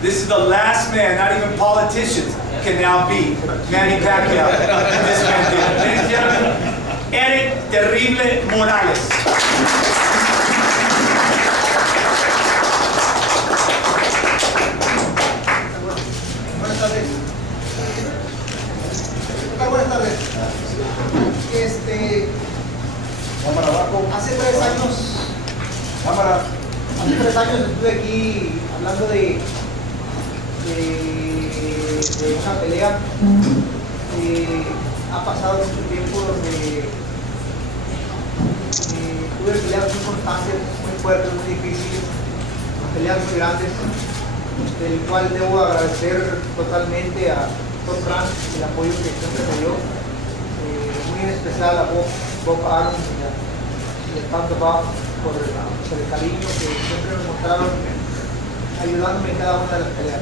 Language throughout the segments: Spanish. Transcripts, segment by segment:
This is the last man, not even politicians can now beat Manny Pacquiao. This man did. Ladies and gentlemen, Erik Terrible Morales. Buenas tardes. Cámara abajo. Hace 3 años, Cámara. hace 3 años estuve aquí hablando de una pelea. Ha pasado mucho tiempo donde tuve peleas muy constantes, muy fuertes, muy difíciles, peleas muy grandes, del cual debo agradecer totalmente a Frank, el apoyo que siempre me dio, muy en especial a Bob Aaron y a tanto Bob por el cariño que siempre me mostraron ayudándome en cada una de las peleas.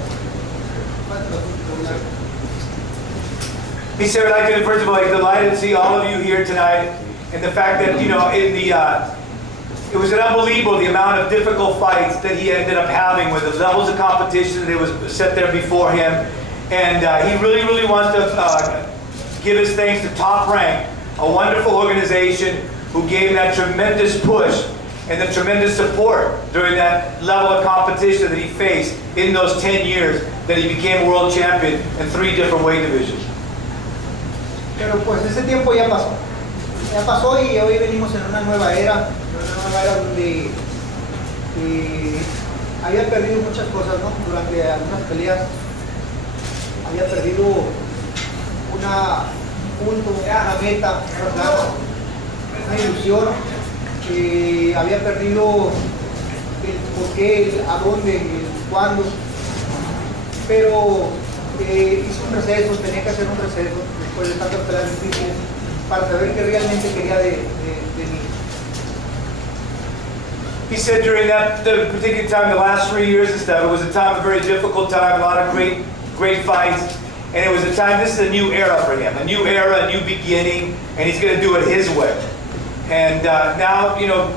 He said, I'd like to, first of all, he's delighted to see all of you here tonight, and the fact that, you know, it was an unbelievable the amount of difficult fights that he ended up having with the levels of competition that was set there before him. And he really wants to give his thanks to Top Rank, a wonderful organization who gave that tremendous push and the tremendous support during that level of competition that he faced in those 10 years that he became world champion in 3 different weight divisions. Pero pues ese tiempo ya pasó y hoy venimos en una nueva era donde había perdido muchas cosas, ¿no? Durante algunas peleas había perdido un punto, una meta, una ilusión, había perdido el por qué, el a dónde, el cuándo, pero hice un receso, tenía que hacer un receso después de tantas peleas difíciles para saber qué realmente quería de mí. He said during that particular time, the last 3 years and stuff, it was a time, a very difficult time, a lot of great fights, and it was a time, this is a new era for him, a new era, a new beginning, and he's going to do it his way. And now, you know,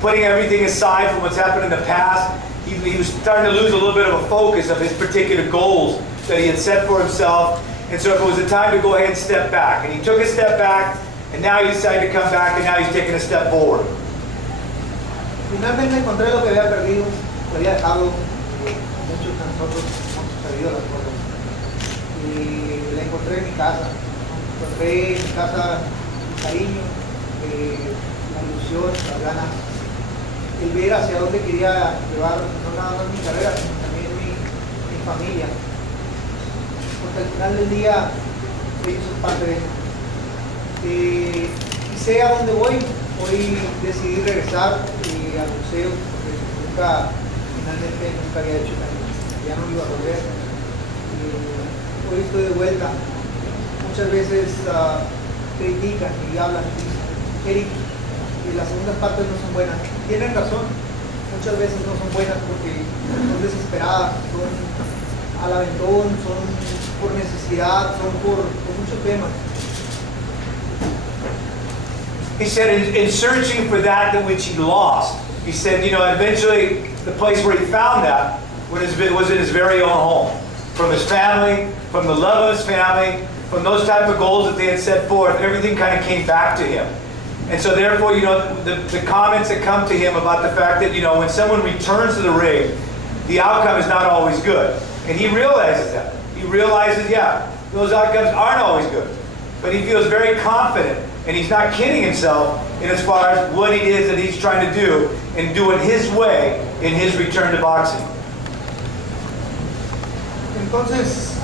putting everything aside from what's happened in the past, he was starting to lose a little bit of a focus of his particular goals that he had set for himself, and so it was a time to go ahead and step back. And he took a step back, and now he decided to come back, and now he's taking a step forward. Finalmente encontré lo que había perdido, lo había dejado, muchos de nosotros hemos perdido las cosas. Y la encontré en mi casa. Encontré en mi casa el cariño, la ilusión, las ganas, el ver hacia dónde quería llevar no nada más mi carrera, sino también mi familia. Porque al final del día ellos son parte de eso. Y sé a dónde voy. Hoy decidí regresar al museo, porque finalmente nunca había hecho nada, ya no iba a volver. Hoy estoy de vuelta. Muchas veces critican y hablan y dicen, Erik, las segundas partes no son buenas. Tienen razón, muchas veces no son buenas porque son desesperadas, son al aventón, son por necesidad, son por muchos temas. He said in searching for that which he lost, he said, you know, eventually the place where he found that was in his very own home. From his family, from the love of his family, from those type of goals that they had set forth, everything kind of came back to him. And so therefore, you know, the comments that come to him about the fact that, you know, when someone returns to the ring, the outcome is not always good. And he realizes that. He realizes, yeah, those outcomes aren't always good. But he feels very confident, and he's not kidding himself in as far as what it is that he's trying to do and do it his way in his return to boxing. Entonces,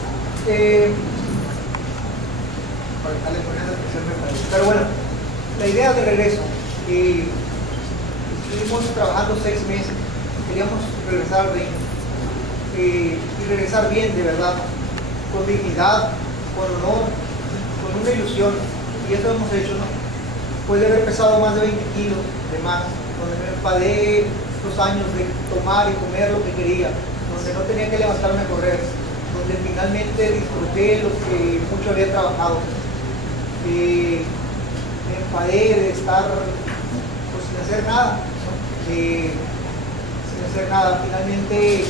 pero bueno, la idea de regreso, estuvimos trabajando 6 meses, queríamos regresar al ring y regresar bien de verdad, con dignidad, con honor, con una ilusión, y eso hemos hecho, ¿no? Puede haber pesado más de 20 kilos de más, donde me enfadé 2 años de tomar y comer lo que quería, donde no tenía que levantarme a correr, donde finalmente disfruté lo que mucho había trabajado. Me enfadé de estar pues, sin hacer nada, ¿no? Sin hacer nada. Finalmente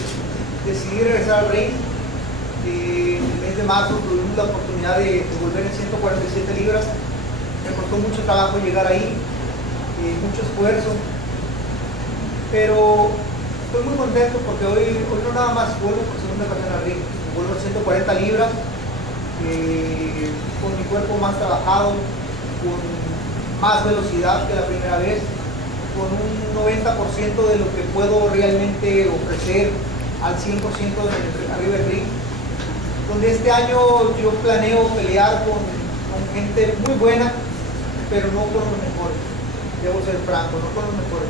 decidí regresar al ring. En el mes de marzo tuvimos la oportunidad de volver en 147 libras. Me costó mucho trabajo llegar ahí, mucho esfuerzo, pero estoy muy contento porque hoy no nada más vuelvo por segunda ocasión al ring, vuelvo a 140 libras, con mi cuerpo más trabajado, con más velocidad que la primera vez, con un 90% de lo que puedo realmente ofrecer al 100% arriba del ring, donde este año yo planeo pelear con gente muy buena, pero no con los mejores, debo ser franco, no con los mejores,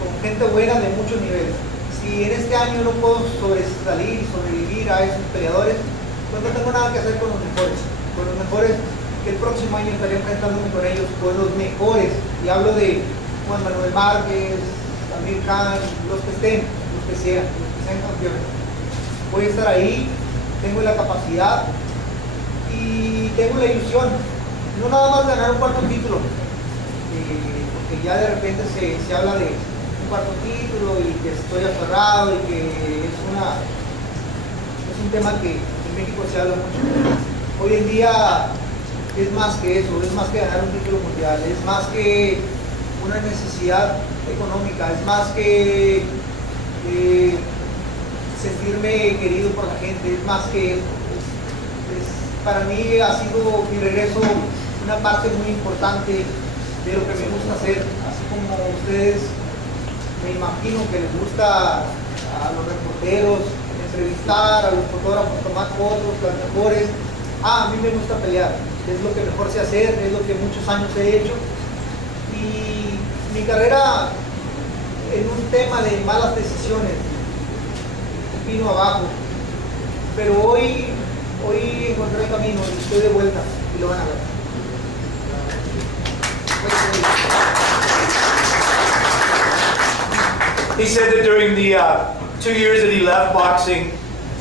con gente buena de muchos niveles. Si en este año no puedo sobresalir y sobrevivir a esos peleadores, pues no tengo nada que hacer con los mejores que el próximo año estaré enfrentándome con ellos, con los mejores, y hablo de Juan Manuel Márquez, Amir Khan, los que estén, los que sean campeones. Voy a estar ahí, tengo la capacidad y tengo la ilusión, no nada más ganar un cuarto título, porque ya de repente se habla de un cuarto título y que estoy aferrado y que es un tema que en México se habla mucho. Hoy en día es más que eso, es más que ganar un título mundial, es más que una necesidad económica, es más que sentirme querido por la gente, es más que eso. Para mí ha sido mi regreso una parte muy importante de lo que me gusta hacer, así como ustedes me imagino que les gusta a los reporteros entrevistar, a los fotógrafos tomar fotos, las mejores. A mí me gusta pelear, es lo que mejor sé hacer, es lo que muchos años he hecho, y mi carrera en un tema de malas decisiones vino abajo, pero hoy encontré el camino y estoy de vuelta y lo van a ver. He said that during the 2 years that he left boxing,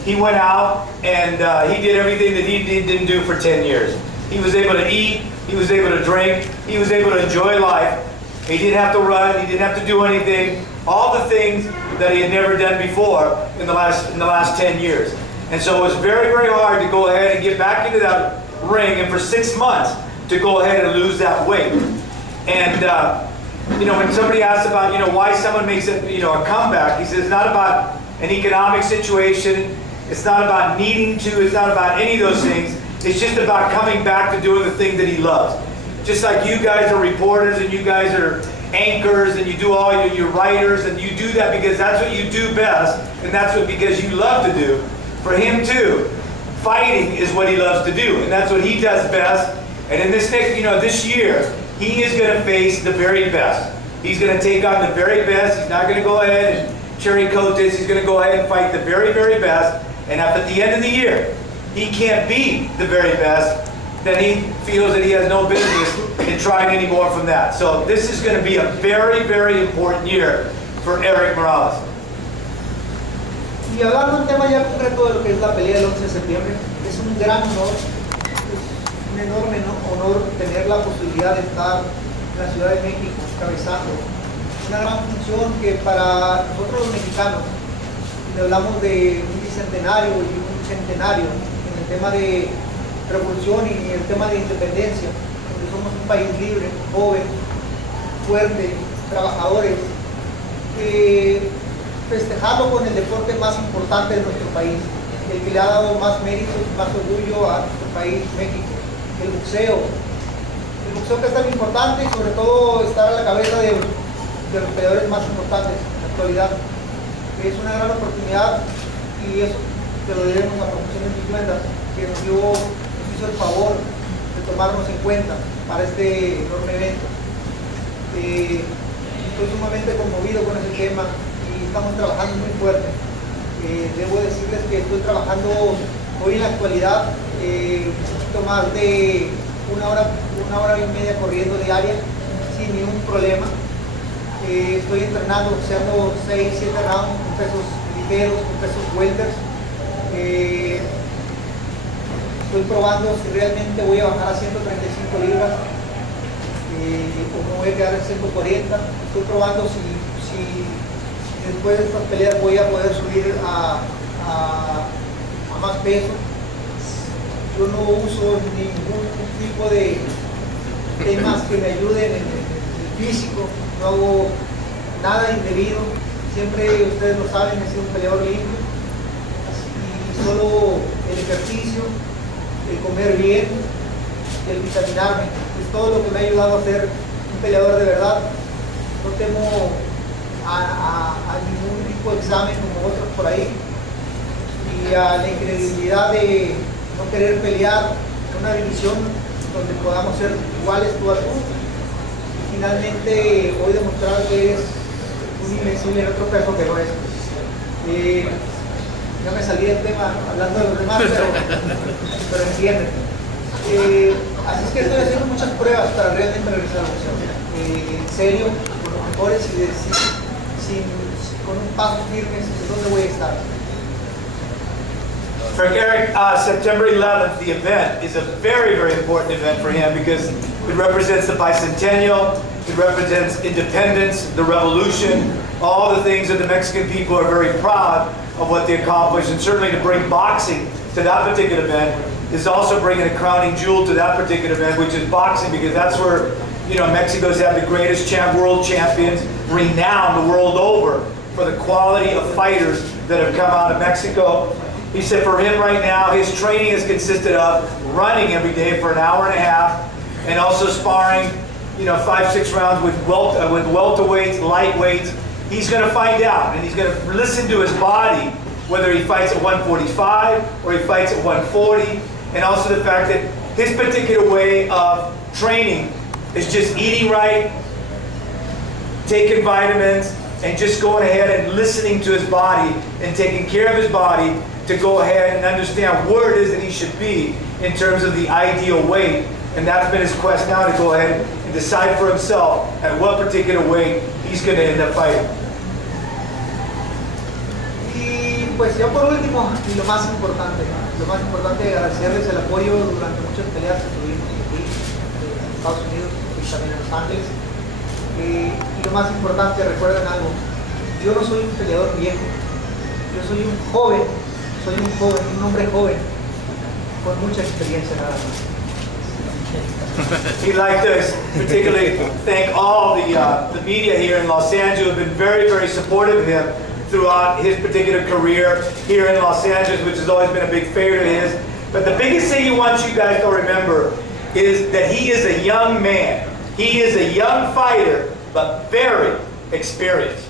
he went out and he did everything that he didn't do for 10 years. He was able to eat, he was able to drink, he was able to enjoy life. He didn't have to run, he didn't have to do anything. All the things that he had never done before in the last 10 years. And so it was very, very hard to go ahead and get back into that ring, and for 6 months to go ahead and lose that weight. And when somebody asks about why someone makes a comeback, he says it's not about an economic situation, it's not about needing to, it's not about any of those things. It's just about coming back to doing the thing that he loves. Just like you guys are reporters and you guys are anchors and you do all your writers, and you do that because that's what you do best, and that's what because you love to do. For him too, fighting is what he loves to do, and that's what he does best. And in this next, this year, he is going to face the very best. He's going to take on the very best. He's not going to go ahead and cherry coat this. He's going to go ahead and fight the very, very best. And if at the end of the year, he can't beat the very best, then he feels that he has no business in trying any more from that. So this is going to be a very, very important year for Erik Morales. Y hablando un tema ya concreto de lo que es la pelea del 11 de septiembre, es un gran honor, es un enorme honor tener la posibilidad de estar en la Ciudad de México encabezando una gran función que para nosotros los mexicanos, si hablamos de un bicentenario y un centenario en el tema de revolución y el tema de independencia, donde somos un país libre, joven, fuerte, trabajadores, festejarlo con el deporte más importante de nuestro país, el que le ha dado más mérito y más orgullo a nuestro país, México, el boxeo. El boxeo que es tan importante y sobre todo estar a la cabeza de los peleadores más importantes en la actualidad. Es una gran oportunidad y eso te lo diremos a Promociones Vicuendas, que nos hizo el favor de tomarnos en cuenta para este enorme evento. Estoy sumamente conmovido con ese tema y estamos trabajando muy fuerte. Debo decirles que estoy trabajando hoy en la actualidad un poquito más de una hora y media corriendo diaria sin ningún problema. Estoy entrenando, boxeando 6, 7 rounds con pesos ligeros, con pesos welters. Estoy probando si realmente voy a bajar a 135 libras o me voy a quedar en 140. Estoy probando si después de estas peleas voy a poder subir a a más peso. Yo no uso ningún tipo de temas que me ayuden en el físico, no hago nada indebido. Siempre, ustedes lo saben, he sido un peleador limpio. Y solo el ejercicio, el comer bien, el vitaminarme, es todo lo que me ha ayudado a ser un peleador de verdad. No temo a ningún tipo de examen como otros por ahí, y a la incredibilidad de no querer pelear en una división donde podamos ser iguales tú a tú, y finalmente hoy demostrar que eres un invencible en otro peso que no es. Ya me salí del tema hablando de los demás, pero entienden. Así es que estoy haciendo muchas pruebas para realmente regresar a la boxeo. En serio, con los mejores y con un paso firme de dónde voy a estar. For Erik, September 11th, the event is a very, very important event for him because it represents the bicentennial, it represents independence, the revolution, all the things that the Mexican people are very proud of what they accomplished, and certainly to bring boxing to that particular event is also bringing a crowning jewel to that particular event, which is boxing, because that's where, you know, Mexico's had the greatest world champions, renowned the world over for the quality of fighters that have come out of Mexico. He said for him right now, his training has consisted of running every day for an hour and a half, and also sparring, you know, 5-6 rounds with welterweights, lightweights. He's going to find out, and he's going to listen to his body, whether he fights at 145 or he fights at 140, and also the fact that his particular way of training is just eating right, taking vitamins, and just going ahead and listening to his body and taking care of his body to go ahead and understand where it is that he should be in terms of the ideal weight. And that's been his quest now, to go ahead and decide for himself at what particular weight he's going to end up fighting. Y pues ya por último, y lo más importante, agradecerles el apoyo durante muchas peleas que tuvimos aquí en Estados Unidos y también en Los Ángeles. Y lo más importante, recuerden algo, yo no soy un peleador viejo, yo soy un joven, un hombre joven, con mucha experiencia nada más. He'd like to particularly thank all the media here in Los Angeles who have been very, very supportive of him throughout his particular career here in Los Angeles, which has always been a big favorite of his. But the biggest thing he wants you guys to remember is that he is a young man. He is a young fighter, but very experienced.